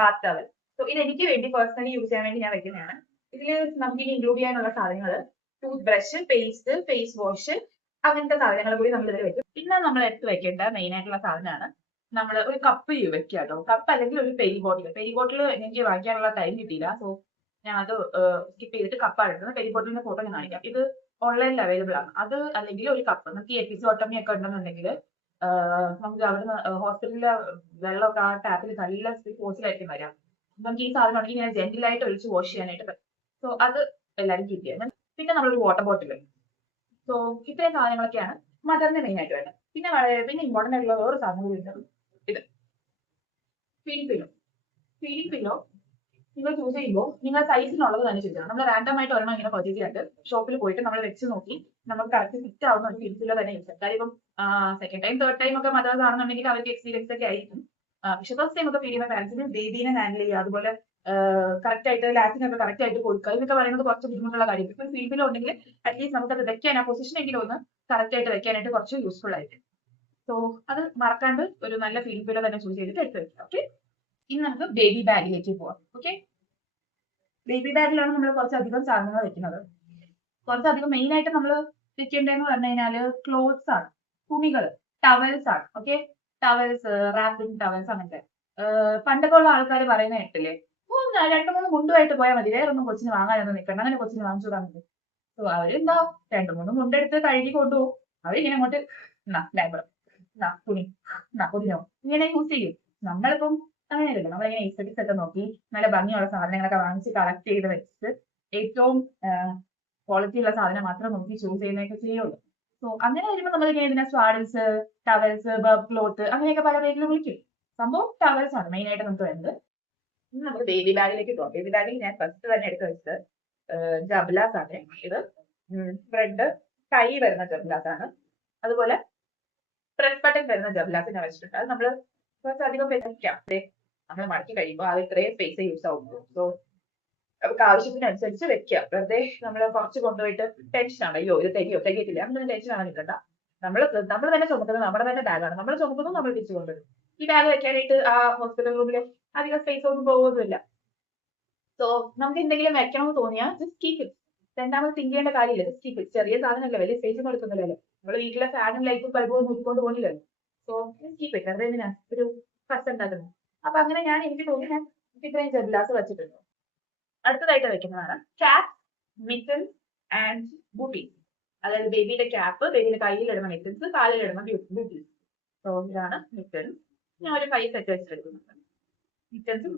Baat towel. So ഇത് എനിക്ക് വേണ്ടി പേഴ്സണലി യൂസ് ചെയ്യാൻ വേണ്ടി ഞാൻ വെക്കുന്നതാണ്. ഇതിൽ നമുക്ക് ഇനി ഇൻക്ലൂഡ് ചെയ്യാനുള്ള സാധനങ്ങൾ toothbrush, paste, face wash, അങ്ങനത്തെ സാധനങ്ങൾ കൂടി നമ്മൾ ഇതിൽ വെക്കും. പിന്നെ നമ്മൾ എടുത്ത് വെക്കേണ്ട മെയിൻ ആയിട്ടുള്ള സാധനമാണ് നമ്മൾ ഒരു കപ്പ് വെക്കുക കേട്ടോ. കപ്പ് അല്ലെങ്കിൽ ഒരു പെരി ബോട്ടിൽ. പെരി ബോട്ടിൽ എനിക്ക് വാങ്ങിക്കാനുള്ള ടൈം കിട്ടിയില്ല. സോ ഞാൻ അത് സ്കിപ്പ് ചെയ്തിട്ട് കപ്പാണ് എടുക്കുന്നത്. പെരി ബോട്ടിലിന്റെ ഫോട്ടോ ഞാൻ കാണിക്കാം. ഇത് ഓൺലൈനിൽ അവൈലബിൾ ആണ്. അത് അല്ലെങ്കിൽ ഒരു കപ്പ് നമുക്ക് ഈ എപ്പിസോട്ടമി ഒക്കെ ഉണ്ടെന്നുണ്ടെങ്കിൽ നമുക്ക് അവിടുന്ന് ഹോസ്പിറ്റലിലെ വെള്ളമൊക്കെ ആ ടാപ്പിൽ നല്ല ഫോഴ്സിലായിരിക്കും വരാം. നമുക്ക് ഈ സാധനം ഉണ്ടെങ്കിൽ ഞാൻ ജെന്റിലായിട്ട് ഒഴിച്ച് വാഷ് ചെയ്യാനായിട്ട് പറ്റും. സോ അത് എല്ലാവരും കീപ്പ് ചെയ്യാം. പിന്നെ നമ്മളൊരു വാട്ടർ ബോട്ടിൽ. സോ ഇത്രയും സാധനങ്ങളൊക്കെയാണ് മദറിന് മെയിൻ ആയിട്ട് വേണ്ടത്. പിന്നെ ഇമ്പോർട്ടൻ്റ് ആയിട്ടുള്ള വേറെ സാധനം കൂടി ഉണ്ട്. ഇത് ഫീഡിംഗ് പില്ലോ. ഫീഡിംഗ് പില്ലോ നിങ്ങൾ ചൂസ് ചെയ്യുമ്പോൾ നിങ്ങൾ സൈസിനുള്ളത് തന്നെ ചോദിക്കണം. നമ്മൾ റാൻഡം ആയിട്ട് ഒരെണ്ണം ഇങ്ങനെ പർച്ചേസ് ചെയ്യാണ്ട് ഷോപ്പിൽ പോയിട്ട് നമ്മൾ വെച്ച് നോക്കി നമുക്ക് കറക്റ്റ് ഫിറ്റ് ആവുന്ന ഒരു ഫീഡിംഗ് പില്ലോ തന്നെ യൂസ് ചെയ്യാം. കാര്യം ഇപ്പം സെക്കൻഡ് ടൈം തേർഡ് ടൈം ഒക്കെ മദേഴ്സ് ആണെന്നുണ്ടെങ്കിൽ അവർക്ക് എക്സ്പീരിയൻസ് ഒക്കെ ആയിരിക്കും. പക്ഷെ ഫസ്റ്റ് ടൈം ഒക്കെ ഫീഡ് ചെയ്യുന്ന പാരന്റ്സിന് ബേബീനെ ഹാൻഡിൽ ചെയ്യുക, അതുപോലെ കറക്റ്റ് ആയിട്ട് ലാറ്റിനൊക്കെ കറക്റ്റ് ആയിട്ട് കൊടുക്കുക, ഇതൊക്കെ പറയുന്നത് കുറച്ച് ബുദ്ധിമുട്ടുള്ള കാര്യം. ഇപ്പൊ ഫീഡ് പില്ലോ ഉണ്ടെങ്കിൽ അറ്റ്ലീസ്റ്റ് നമുക്ക് അത് വെക്കാൻ ആ പൊസിഷൻ എങ്കിലും ഒന്ന് കറക്റ്റ് ആയിട്ട് വെക്കാനായിട്ട് കുറച്ച് യൂസ്ഫുൾ ആയിരിക്കും. സോ അത് മറക്കാണ്ട് ഒരു നല്ല ഫീഡിംഗ് പില്ലോ തന്നെ ചൂസ് ചെയ്തിട്ട് എടുത്ത് വെക്കാം. ഓക്കെ, ഇനി നമുക്ക് ബേബി ബാഗിലേക്ക് പോവാം. ഓക്കെ, ബേബി ബാഗിലാണ് നമ്മൾ കുറച്ചധികം സാധനങ്ങൾ വെക്കുന്നത്. കുറച്ചധികം മെയിൻ ആയിട്ട് നമ്മൾ വെക്കേണ്ടതെന്ന് പറഞ്ഞു കഴിഞ്ഞാല് ക്ലോത്ത്സ് ആണ്, തുണികൾ, ടവൽസ് ആണ്. ഓക്കെ, ടവൽസ്, റാപ്പിംഗ് ടവൽസ് അങ്ങനത്തെ. പണ്ടൊക്കെ ഉള്ള ആൾക്കാർ പറയുന്ന കേട്ടില്ലേ, 2-3 മുണ്ടുമായിട്ട് പോയാൽ മതി, വേറെ ഒന്നും കൊച്ചിന് വാങ്ങാനൊന്നും നിൽക്കണം, അങ്ങനെ കൊച്ചിന് വാങ്ങിച്ചു വിടാൻ മതി. സോ അവരെന്താ 2-3 മുണ്ടെടുത്ത് കഴുകി കൊണ്ടുപോകും. അവരിങ്ങനെ അങ്ങോട്ട് ഡൈപ്പർ, തുണി, പൊതിനോ ഇങ്ങനെ യൂസ് ചെയ്യും. നമ്മളിപ്പം അങ്ങനെയല്ലല്ലോ, നമ്മളിങ്ങനെ എസ്തെറ്റിക്സ് ഒക്കെ നോക്കി നല്ല ഭംഗിയുള്ള സാധനങ്ങളൊക്കെ വാങ്ങിച്ച് കളക്ട് ചെയ്ത് വെച്ചിട്ട് ഏറ്റവും ക്വാളിറ്റി ഉള്ള സാധനം മാത്രം നോക്കി ചൂസ് ചെയ്യുന്നതൊക്കെ ചെയ്യുള്ളൂ. സോ അങ്ങനെ വരുമ്പോൾ നമ്മൾ ഇങ്ങനെ ഇതിനെ സ്വാഡിൽസ്, ടവൽസ്, ബർബ് ക്ലോത്ത് അങ്ങനെയൊക്കെ പല പേരിൽ വിളിക്കും. സംഭവം ടവൽസ് ആണ് മെയിൻ ആയിട്ട് നമുക്ക് വേണ്ടത്. ഇനി നമുക്ക് ബേബി ബാഗിലേക്ക് പോകാം. ബേബി ബാഗിൽ ഞാൻ ഫസ്റ്റ് തന്നെ എടുത്ത് വെച്ചത് ജബ്ലാസ് ആണ്. ഇത് ത്രെഡ് കൈ വരുന്ന ജബ്ലാസ് ആണ്. അതുപോലെ പ്രസ് ബട്ടൺ വരുന്ന ജബ്ലാസ് ഞാൻ വെച്ചിട്ടുണ്ട്. അത് നമ്മൾ കുറച്ചധികം വെക്കാം. നമ്മൾ മടക്കി കഴിയുമ്പോൾ അത് ഇത്രയും സ്പേസ് യൂസ് ആവുള്ളൂ. സോ നമുക്ക് ആവശ്യത്തിനനുസരിച്ച് വെക്കാം. വെറുതെ നമ്മൾ കുറച്ച് കൊണ്ടുപോയിട്ട് ടെൻഷനാണ്, അയ്യോ ഇത് തികയത്തില്ല, അങ്ങനെ ടെൻഷനാണ് നിൽക്കണ്ട. നമ്മൾ തന്നെ ചുമക്കുന്നത് നമ്മുടെ തന്നെ ബാഗാണ്. നമ്മൾ ചുമക്കുന്നു, നമ്മൾ തിരിച്ചു കൊണ്ടുവരും. ഈ ബാഗ് വെക്കാനായിട്ട് ആ ഹോസ്പിറ്റൽ റൂമിൽ അധികം സ്പേസ് ഒന്നും പോകുന്നില്ല. സോ നമുക്ക് എന്തെങ്കിലും വെക്കണമെന്ന് തോന്നിയാൽ ജസ്റ്റ് കീപ് ഇറ്റ്. രണ്ടാമത് തിങ്ക് ചെയ്യേണ്ട കാര്യമില്ല, ജസ്റ്റ് കീപ് ഇറ്റ്. ചെറിയ സാധനമല്ലേ, വലിയ സ്പേസ് ഒന്നും എടുക്കുന്നില്ലല്ലോ. നമ്മൾ വീട്ടിലെ ഫാനും ലൈറ്റും ബൾബും നോക്കിക്കൊണ്ട് പോകുന്നില്ലല്ലോ. So keep it. വെറുതെ എന്തിനാ ഒരു ഫസ്റ്റ് ഉണ്ടാക്കുന്നത്. അപ്പൊ അങ്ങനെ എനിക്ക് തോന്നി ഞാൻ ഇത്രയും ജബ്ലാസ് വെച്ചിട്ടുണ്ട്. അടുത്തതായിട്ട് വെക്കുന്നതാണ് ക്യാപ്, മിറ്റൻസ് ആൻഡ് ബൂട്ടീസ്. അതായത് ബേബിയുടെ ക്യാപ്പ്, ബേബിയുടെ കയ്യിലിടുന്ന മിറ്റൻസ്, കാലിലിടുന്ന ബൂട്ടീസ്. സോ ഇതാണ് മിറ്റൻസ്. ഞാൻ ഒരു 5 സെറ്റ് വെച്ചിട്ടുണ്ട്. മിറ്റൻസും